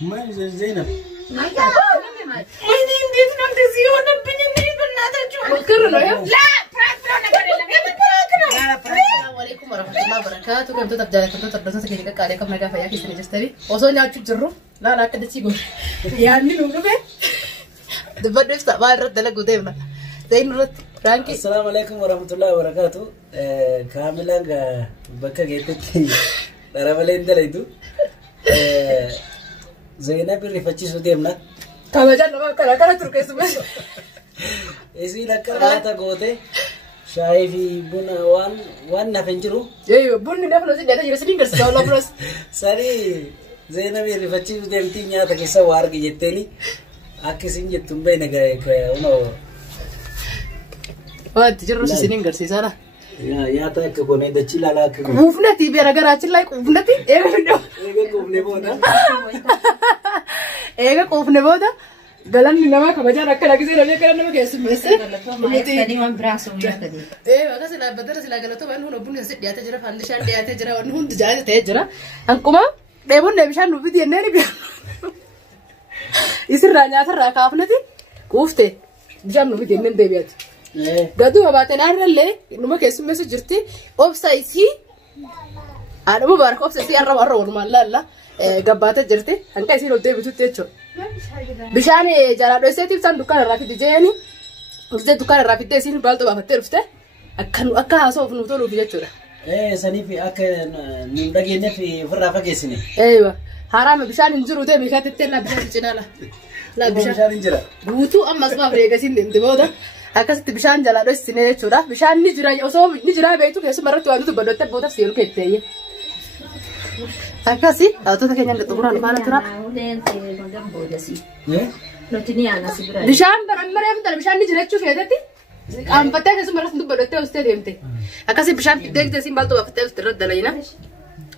ما زينب وين بيت نمت زيونة بني بناتها مكرنا يا لا براك السلام عليكم ورحمة الله وبركاته. كم تبدأ كم تبدأ كذا عليكم نجا فيا كيس نجستري وصلنا على تجرو لا كده تيجوا يعني نقول دبر نفس ما رد لك قدامنا زين رد فرانكي. السلام عليكم ورحمة الله وبركاته. كاملا بكا جيتك رمالين دلائدو زينب رفتشي سوديمنا كم جانا ما كلا تركي سمع إذا لكر هذا قوته شاي في بنا وان نفنجرو ايوه بني نفلو زي ده يرسلين قرص ولا بروس ساري زينب رفتشي سوديمتي نيا تكيسا وارك جتني أكيسين جتوم بينك كأنه ما تجرب سنين قرصي سارة يا تاك كوني دچيلا لا كو وفنتي بيرا غراچ لاي وفنتي ايغا كوفني بودا ايغا كوفني بودا غلن نما كبجا ركلا كزي رلي كرن نما كيس مس تدي من براسو يتدي ايوه كسلا بدر سلا غلطو وين هو بن سد ياته جرا فاندشان ياته جرا ون هون جاي تجرا انكما ديبون نبشان نو فيديو نري بي يسرانيا ترا كافنتي كوفته بجام نو فيديو نن ديبيات قدو ما باتنا رلي نما كيس مس جرتي اوبسايسي انا مبارك اوبسايسي الرو ما لا غباته جرتي انك يسين ودي بتوتيچو بشان جرادو سيتي سان دكان رافيد جيني وزي دكان رافيد سين بالتو بافتر فته اكن اكا هاسو فنوتو بيجچورا سني في اك ندغينه في فرافا كيسني ايوه حرام بشان انجرو ده ميكاتتنا بشان جنالا لا بشان انجرا بوتو اما اسما فريغاسين دمودا akasiti bishaan jala dhossine jechuudha bishaan ni jira osoo ni jira beetu keessuma irratti waan nuti badootte boota seeru keettee akasi autota keenya ndxuuraan faana tura bishaan barammaree fitala bishaan ni jira jechuu keetatti qaanfattee keessuma irratti nuti badootte ustee deemte akasi bishaan deegdee siin baaltu baafattee ustee irratti dalayina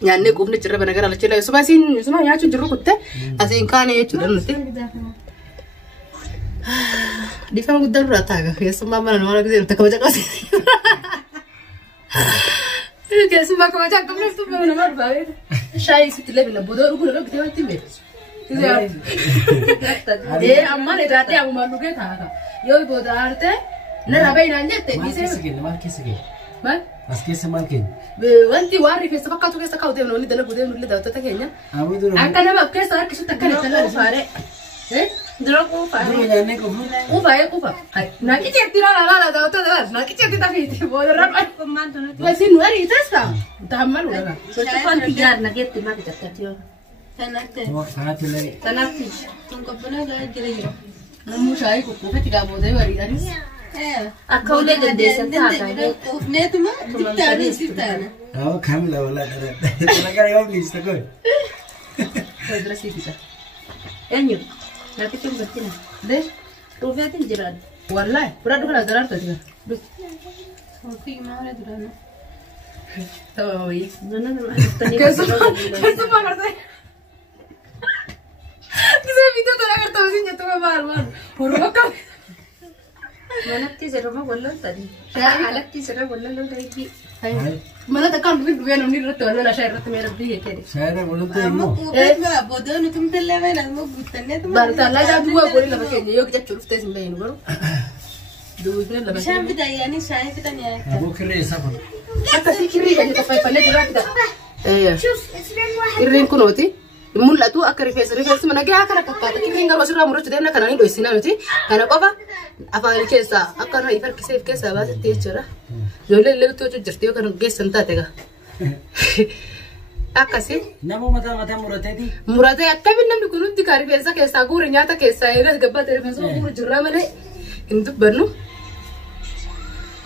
nyaannee quufni jirra banagara lachee laayee suma nyaachuu jirru kutte asiin kaanee jechuudha nuti. Di kamu gudar rataga, ya semua mana orang gitu, tak kau cakap sih. Kayak semua kau cakap ni tu memang nama baik. Saya itu lebih nak bodoh, aku nak kita mati mer. Amma ni rata aku malu ke thaka. Yo bodoh arte, na rabai nanya te. Mal kisah. Mal? Askes semal kin. Wanti wari ke sebab kau tu ke sekau dia noni dalam bodoh noni dah tu tak kenya. Amu tu. Akan nama ke sekarang kisah tak kena telan fare. Dulu kufa. Kufa ya kufa. Nak kicet tira la dah tu dah. Nak kicet kita fit. Bodoh rapat. Masih nuari itu sah. Tahamal udah. Soalnya tiga nak get timah kita tertiur. Sangat lagi. Tanati. Tunggu pernah gak kira-kira. Namu saya kufa tiga bodoh wari tadi. Aku lihat desa tak ada. Ufne tu mah kita ni. Oh, kami lah wala dah. Nak kaya kau ni setakat. Terus kita. Enyu. Nanti tu berarti na. Deh, Rufia tu jiran. wallahi, pura dulu ada rata juga. Okey, mana tu dah? Tahu ya. Mana nama tadi. Kesemua kerja. Kita video tu nak kerja sih nyetu mal. Huruf kau. Mana tu serumah boleh tadi. Saya alat tu serumah boleh lagi. Mana tak kan dua nomor rata, mana saya rata merah beli ke? Saya dah boleh tu Amu imo. kubet mah bodoh ni kamu terlepas nak mau gutanya tu. Baru tak lagi ada dua boleh lah pakai. Yo kita curuf tes sembilan baru. Dua boleh lah Bisa pakai. bidaya ni saya kita ni. Abu kiri siapa? Apa sih kiri kan kita pakai jelas kita. Iya. Kiri kunoti. Mulla tu akar referensi mana gaya akar apa? Kiri enggak masuk ramur tu dia nak kanan Indo sini nanti. Karena apa? Apa ini kisah? Akar ifar kisah bahasa tiada. Jole le tu tu jerti kan ges senta tega. Akasi? Nama mata murad tadi. Murad ya tapi nama kunut di kari biasa kisah guru nyata kisah ini gabah referensi guru jurra mana? Itu baru.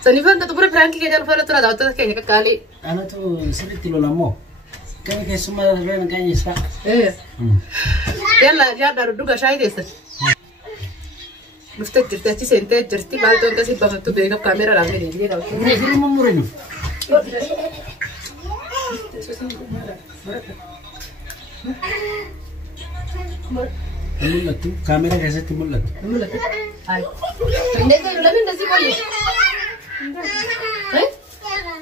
Sanifan tu pura Frankie kejar fala tu ada tu kayaknya kali. Anak tu sedikit kilo lamo. Kami ke semua orang kaya sah. Dia baru juga saya desa. Mesti cerita sente cerita malu tu kasih bawa tu bega kamera lagi ni dia dah. Ini film murah ni. Mulut tu kamera kasih tu mulut. Mulut. Ay. Ini tu lebih nasi kau ye.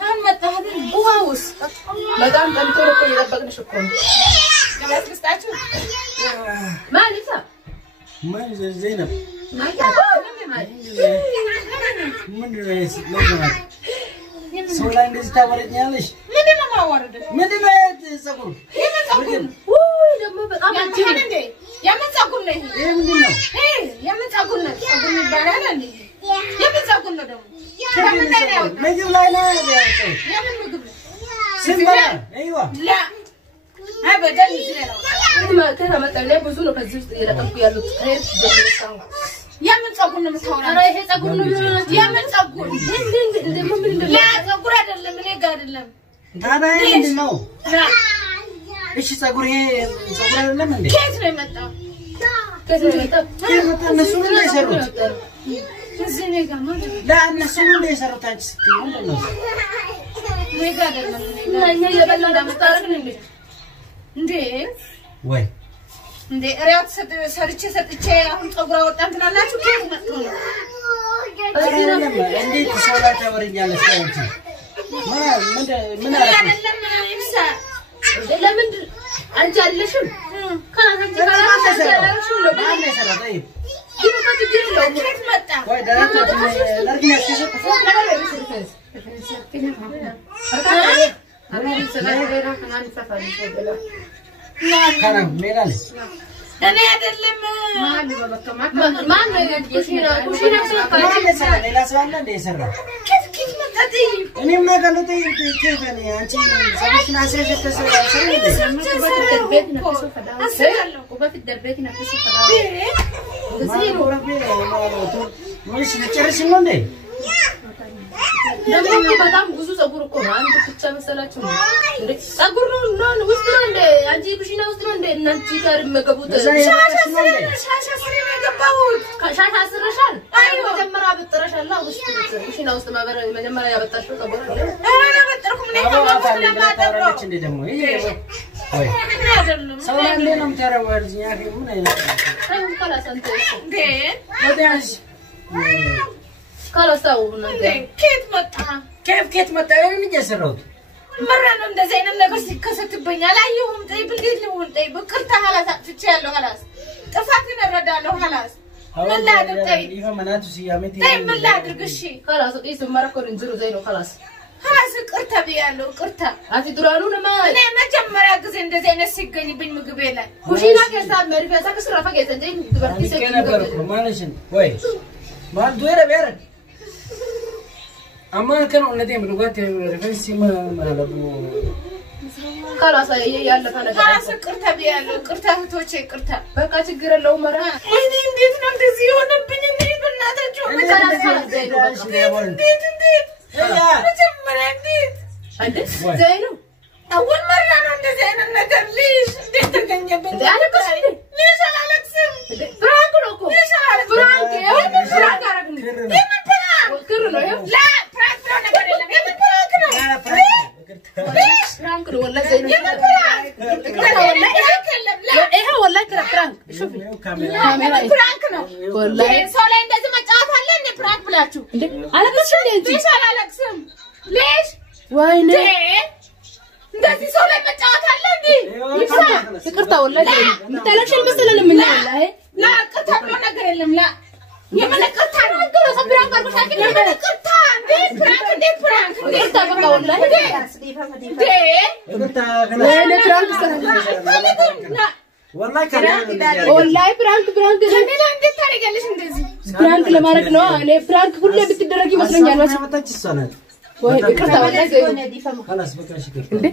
Amat tahu ni. Haus. Madam kan tu kau yang bagus syukur. Jelas pistachio. ما لسه ما زينب ما يعرف من رئيس لجنة سولا إنجليز تورد نيالش ምንድነው ማወርድ من ما تسقون ውይ ደግሞ በጣም ያንተን እንዴ ያመጻጉን ነው ይሄ إيه من ነው ያመጻጉን ነው ጸጉን ይባላል እንዴ ያመጻጉን ነው ደግሞ ምግብ ላይ ነው ያለው የምን ምግብ ሲምባላ أيوة ላ አበደን ይዝራው ከተመጣለ ብዙ ነው ከዚህ ውስጥ እየለቀቁ ያሉት ሄድ ጀምረው የምን ጸጉን ነው የምታወራው ኧረ ይሄ ጸጉር ነው የምን ጸጉር እንደምን ምን እንደምን ላ ጸጉር አይደለም እኔ ጋር አይደለም ታዲያ ምንድን ነው ላ እሺ ጸጉር ይሄ ጸጉር አይደለም እንዴ ከየት ነው የመጣው ከዚህ ነው የመጣው እነሱ ምን የሰሩት እዚህ ነው ጋር ነው ላ እነሱ ምን የሰሩት አንቺ ስትይ ምንድን ነው እኔ ጋር አይደለም እኛ የበላ እንዳመጣረን እንዴ ወይ እንዴ ሪያት ሰርቼ ሰጥቼ አሁን ጸጉር አወጣን ትላላችሁ ከየት መጥቶ ነው እንዴት ሰው ላይ ታወሪኛለሽ አንቺ ምን አይደለም ይምሳ ለምን አንቺ አይደለሽም ካላንቺ ካላንቺ ነው ማን የሰራ طيب ከየት መጣ ወይ ደረጃ ለርግና ሲሰጥ ካራም ሜላል እኔ አይደለም ማን ነው ኩሽና የሰራ ሌላ ሰው አለ እንደ የሰራ ከየት መጣ እኔ ምን አውቃለሁ ከየት ነው አንቺ ሰዎችን አስረሽ ተሰራ አስራለሁ وبفي الدربات نفسه مش نጨርሽ ነው እንዴ ደግሞ በጣም ብዙ ጸጉር እኮ ነው አንድ ብቻ መሰላችሁ ነው እንዴ ጸጉር ነው ውስጥ ነው እንዴ አንቺ ኩሽና ውስጥ ነው እንዴ እናንቺ ጋር መገቡት ሻሻ ስሪ ነው የገባሁት ሻሻ አስረሻል አይ መጀመሪያ በጥረሻላ ውስጥ ኩሽና ውስጥ መጀመሪያ ያበጣሽው ጸጉር ነው አረ በጥርኩም ነው ታወራለች እንዴ ደግሞ ይሄ ወይ ሰው ላይ ነው የምታረዋል እኛ ምን አይነት አሁን ካላሰንተ እንዴ ወዲያሽ ካላሳው ነው ከየት መጣ ከየት መጣ ምን እየሰራሁት መራ ነው እንደዚህ አይነት ነገር ሲከሰትብኝ አላየሁም ጠይብ እንዴት ልሁን ጠይብ ቅርታ ሐላስ አጥፍቻለሁ ሐላስ ጥፋትን እረዳለሁ ሐላስ ምን ላድርግ ጠይብ ይፈመናቱ ሲያመት ጠይብ ምን ላድርግ እሺ ካላስ ጤስ መረኮን እንዝሩ ዘይሮ ካላስ ሐላስ ቅርታ ቢያለሁ ቅርታ አቲ ዱራኑ ነማ እኔ መጀመሪያ ጊዜ እንደዚህ አይነት ሲገኝብኝ ምግብ ላይ ኩሽና ከሳ መርፈሳ ከስራፋ ገዘንዴ ድበርቲ ሰከነበርኩ ማለሽን ወይ ማል ዶረ ቢያረ አማ ከነ እነቴ ምልጓት ሪፈረንስ ማለቡ ካላስ ያለፈ ነገር ሐላስ ቅርታ ቢያለሁ ቅርታ እህቶቼ ቅርታ በቃ ችግር የለውም መራ እኔ እንዴት ነው እንደዚህ የሆነብኝ እንዴ በእናታችሁ እንዴት መጀመሪያ እንዴት አንዴ ዘይኑ አወል መራ ነው እንደዚህ አይነት ነገር ልጅ እንዴት ተገኘብኝ ልጅ አላለቅስም ፍራንክ ነው እኮ ፍራንክ የምን ፍራንክ አረግን የምን ፕራንክ ክር ነው ላ ፕራንክ ነው ነገር የለም የምን ፕራንክ ነው ፍራንክ ነው ወላሂ ዘይኑ የምን ፕራንክ ወላሂ የለም ላ ይሄ ወላሂ ፍራንክ ሹፊ ካሜራ ፕራንክ ነው ወላሂ ሰው ላይ እንደዚህ መጫወት አለ እንዴ ፕራንክ ብላችሁ እንዴ አለቅስም እንዴ ልጅ አላለቅስም ልጅ ወይኔ እንደዚህ ሰው ላይ መጫወት አለ እንዴ ይቅርታ ወላሂ ምታለቅሽል መሰለን ምን ወላሂ ላ ቅርታ ብሎ ነገር የለም ላ የምን ቅርታ ነው ፕራንክ አርጎ ታቂ የምን ቅርታ እንዴ ፕራንክ እንዴ ፕራንክ ይቅርታ በቃ ወላሂ እንዴ ወይኔ ፍራንክ والله كان والله ፍራንክ ሌላ እንዴት ታደርጊያለሽ እንደዚህ ፍራንክ ለማድረግ ነው እኔ ፍራንክ ሁሌ ብትደረጊ ይመስለኛል ማለት መጣች ይሳናል ወይ ይቅርታ ወላሂ ዘይኑ خلاص በቃ ሽክር እንዴ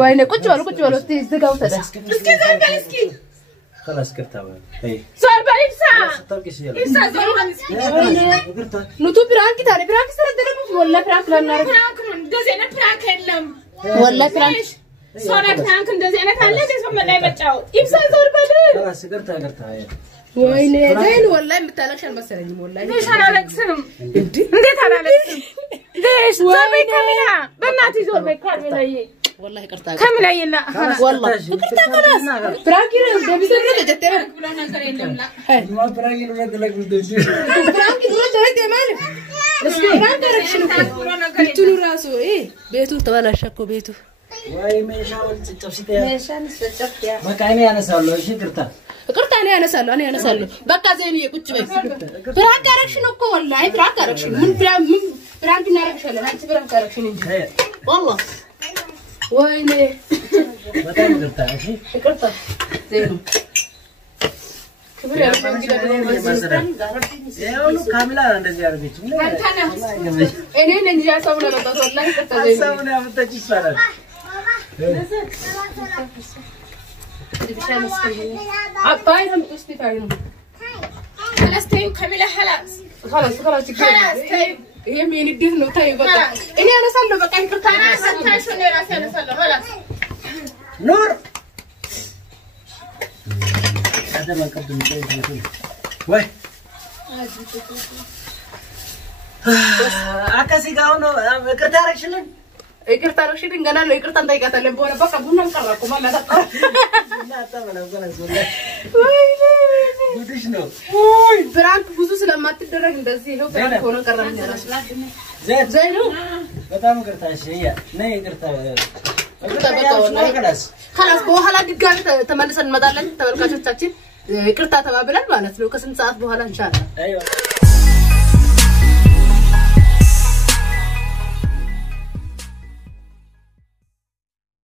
ወይኔ ቁጭ በሉ እስቲ ዝጋው ተዳ እስኪ ዞር በል እስኪ خلاص كرتا اي ዞር በል ይብሳ تركش ይብሳ ዞር በል كرتا ኑቱ ፍራንክ ታለ ፍራንክ ስለደረጉ ወላሂ ፍራንክ ላናረግ ፕራንክ ነው እንደዚህ አይነት ፕራንክ የለም ወላሂ ፍራንክ ሰው ላይ ፕራንክ እንደዚህ አይነት አለ ሰው ላይ መጫወት ይብሳ ዞር በል خلاص كرتا ወይኔ ዘይኑ ወላሂ የምታለቅሽ አልመሰለኝም ወላሂ ልጅ አላለቅስም እንዴት አላለቅስም ልጅ ዞር በይ ካሜራ በእናትህ ዞር በይ ካሜራዬ والله ይቅርታ ካሜራ የለ والله ይቅርታ خلاص ፍራንክ ነው ደብሰነ ለጀተረ ብሎ ነገር የለም ላ ما براي لو بدلك بدي ፍራንክ ነው ተረደ ማለት እስኪ ፍራንክ አረግሽ ነው ብሎ ነገር እንትኑ ራሱ ቤቱ ተበላሸ እኮ ቤቱ ወይ መሻውን ጽጭፍሲተ መሻን ጽጭፍት ያ በቃ እኔ ያነሳለሁ እሺ ቅርታ እኔ ያነሳለሁ በቃ ዘይኑ ቁጭ በይ ፍራንክ አረክሽን እኮ ወላሂ ፍራንክ አረክሽን ምን ፍራንክ እናረክሽለን አንቺ ፍራንክ አረክሽን እንጂ والله ወይኔ በጣም ቅርታ እሺ ቅርታ ዘይኑ ክብር ያለው ያው ካሜራ እንደዚህ አርገች እኔ ነኝ ያሳው ነው በቃ ወላሂ ቅርታ ዘይኑ ሳውና አምጥተሽ ይሰራል አባይም እስቲታዩ خلاص تايم كامله خلاص خلاص تايم ይሄ ምን እንዴት ነው ታዩ በቃ እኔ አነሳለሁ በቃ ይቅርታ ታሽ ነው ራሴ አነሳለሁ خلاص ኑር هذا ما قدم شيء ወይ አከሲ ጋር ነው ይቅርታ አረግሽልን ገና ነው ይቅርታ እንጠይቃታለን በኋላ በቃ ቡናን ቀረኩ ማለት ጉድሽ ነው ወይ ብራንክ ብዙ ስለማትደረግ እንደዚህ ይሄው ብራንክ ሆኖ ቀረን ያላስላድ ዘይኑ በጣም ይቅርታ እሺ ያ ነይ ይቅርታ خلاص በኋላ ድጋሚ ተመልሰን እንመጣለን ተመልካቾቻችን ይቅርታ ተባብለን ማለት ነው ከስንት ሰዓት በኋላ ኢንሻአላህ